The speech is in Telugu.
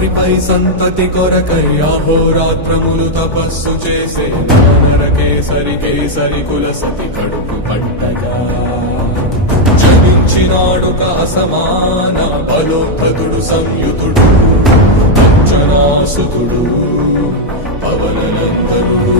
రాత్రిపై సంతతి కొరకై అహోరాత్రములు తపస్సు చేసే వానర కేసరి కేసరి కుల సతి కడుపు పట్టగా జనించినాడొక అసమాన బలోద్ధతుడు సంయుతుడు అంజనాసుతుడు పవననందనుడు